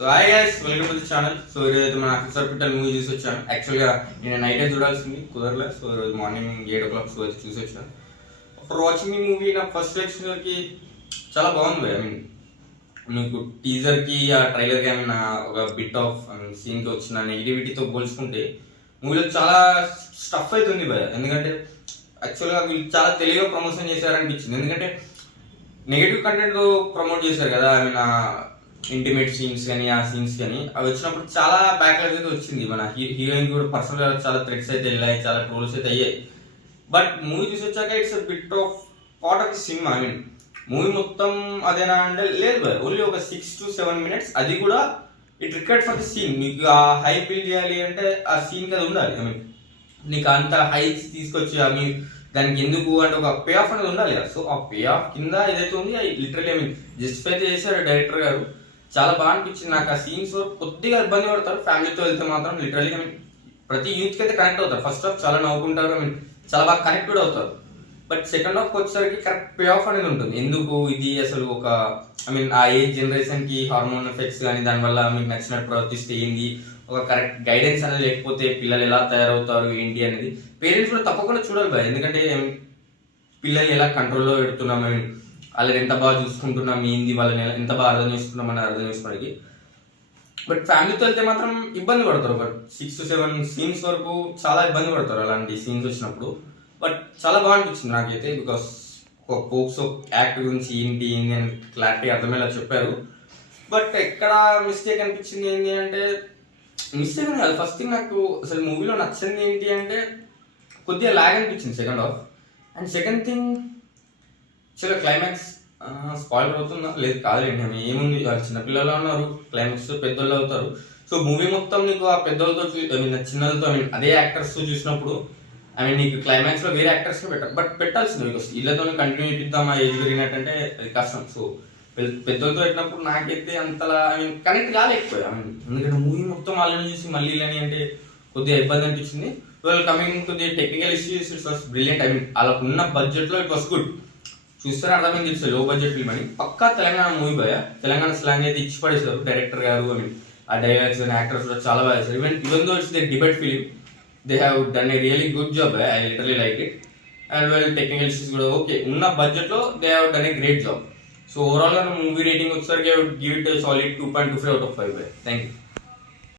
So hi guys, welcome to the channel. So ఈరోజు మన hospital movie చూసి వచ్చాను. యాక్చువల్గా నేను నైటే చూడాల్సింది కుదరలే. సో ఈరోజు మార్నింగ్ 8 o'clock సో వచ్చి చూసి వచ్చాను. ఆఫ్టర్ వాచింగ్ ఈ మూవీ నా ఫస్ట్ రియాక్షన్కి చాలా బాగుంది. ఐ మీన్ మీకు టీజర్కి ఆ ట్రైలర్కి ఏమైనా ఒక బిట్ ఆఫ్ సీన్కి వచ్చిన నెగిటివిటీతో పోల్చుకుంటే మూవీలో చాలా స్టఫ్ అవుతుంది భయ. ఎందుకంటే యాక్చువల్గా వీళ్ళు చాలా తెలివిగా ప్రమోషన్ చేశారనిపించింది. ఎందుకంటే నెగిటివ్ కంటెంట్ ప్రమోట్ చేశారు కదా. ఐ మీన్ ఇంటిమేట్ సీన్స్ కానీ ఆ సీన్స్ కానీ అవి వచ్చినప్పుడు చాలా బ్యాక్లాగ్ అయితే వచ్చింది. మన హీరోయిన్ కూడా పర్సనల్గా చాలా థ్రెట్స్ అయితే వెళ్ళాయి, చాలా ట్రోల్స్ అయితే అయ్యాయి. బట్ మూవీ చూసి వచ్చాక it's bit of part of the cinema. I mean movie మొత్తం అదేనా అంటే లేదు బాయ్, ఓన్లీ ఒక 6 to 7 minutes. అది కూడా it required for the scene. మీకు ఆ హై బిల్డ్ చేయాలి అంటే ఆ సీన్కి అది ఉండాలి. ఐ మీన్ నీకు అంత హైస్ తీసుకొచ్చి మీ దానికి ఎందుకు అంటే ఒక పే ఆఫ్ అనేది ఉండాలి. సో ఆ పే ఆఫ్ కింద ఏదైతే ఉంది లిటరల్లీ ఐ మీన్ జస్టిఫై అయితే చేశారు డైరెక్టర్ గారు. చాలా బాగా అనిపించింది నాకు. ఆ సీన్స్ కొద్దిగా ఇబ్బంది పడతారు ఫ్యామిలీతో వెళ్తే మాత్రం. లిటరల్లీ ఐ మీన్ ప్రతి యూత్కి అయితే కనెక్ట్ అవుతారు. ఫస్ట్ హాఫ్ చాలా నవ్వుకుంటారు, ఐ మీన్ చాలా బాగా కనెక్టెడ్ అవుతారు. బట్ సెకండ్ హాఫ్ వచ్చేసరికి కరెక్ట్ పే ఆఫ్ అనేది ఉంటుంది. ఎందుకు ఇది అసలు ఒక ఐ మీన్ ఆ ఏజ్ జనరేషన్కి హార్మోన్ ఎఫెక్ట్స్ కానీ దానివల్ల మీకు నచ్చినట్టు ప్రవర్తిస్తే ఏంది, ఒక కరెక్ట్ గైడెన్స్ అనేది లేకపోతే పిల్లలు ఎలా తయారవుతారు ఏంటి అనేది పేరెంట్స్ కూడా తప్పకుండా చూడాలి బాయ్. ఎందుకంటే పిల్లల్ని ఎలా కంట్రోల్లో పెడుతున్నాం, ఐ మీన్ వాళ్ళని ఎంత బాగా చూసుకుంటున్నాం ఏంది, వాళ్ళని ఎంత బాగా అర్థం చేసుకుంటున్నాం అని అర్థం చేసుకోవడానికి. బట్ ఫ్యామిలీతో వెళ్తే మాత్రం ఇబ్బంది పడతారు. ఒక 6 to 7 సీన్స్ వరకు చాలా ఇబ్బంది పడతారు అలాంటి సీన్స్ వచ్చినప్పుడు. బట్ చాలా బాగా అనిపించింది నాకైతే. బికాస్ ఒక పోక్సో యాక్ట్ గురించి ఏంటి అని క్లారిటీ అర్థమయ్యేలా చెప్పారు. బట్ ఎక్కడ మిస్టేక్ అనిపించింది ఏంటి అంటే, మిస్టేక్ అని కాదు, ఫస్ట్ థింగ్ నాకు అసలు మూవీలో నచ్చింది ఏంటి అంటే కొద్దిగా లాగ్ అనిపించింది second half. And second thing చాలా క్లైమాక్స్ స్పాయిలర్ అవుతుందా లేదు కాదులేండి. ఆమె ఏముంది, చిన్నపిల్లలు ఉన్నారు, క్లైమాక్స్ పెద్దోళ్ళు అవుతారు. సో మూవీ మొత్తం నీకు ఆ పెద్దోళ్ళతో ఐ మీన్ చిన్నలతో ఐ మీన్ అదే యాక్టర్స్తో చూసినప్పుడు ఐ మీన్ నీకు క్లైమాక్స్లో వేరే యాక్టర్స్ని పెట్టారు. బట్ పెట్టాల్సింది బికాస్ వీళ్ళతో కంటిన్యూ ఇద్దాం ఆ ఏజ్ పెరిగినట్టంటే అది కష్టం. సో పెద్దలతో పెట్టినప్పుడు నాకైతే అంతలా ఐ మీన్ కనెక్ట్ కాలేకపోయా. ఐ మీన్ ఎందుకంటే మూవీ మొత్తం వాళ్ళని చూసి మళ్ళీ ఇలాని అంటే కొద్దిగా ఇబ్బంది అనిపించింది. Well coming to the technical issues, it's was brilliant. I mean వాళ్ళకు ఉన్న బడ్జెట్లో ఇట్ వాస్ గుడ్. చూస్తే అర్థమైంది ఇట్స్ లో బడ్జెట్ ఫిల్మ్ అని. పక్కా తెలంగాణ మూవీ భయ. తెలంగాణ స్లాంగ్ అయితే ఇచ్చి పడేశారు డైరెక్టర్ గారు. ఐ మీన్ ఆ డైలాగ్స్ అండ్ యాక్టర్స్ కూడా చాలా బాగా చేశారు. Even though it's the debate film, they have done a really good job. I literally like it. And well technical issues కూడా ఓకే, ఉన్న బడ్జెట్లో they have done a great job. So ఓవరాల్గా movie rating వచ్చేసరికి I would give it solid 2.25 out of 5. Thank you.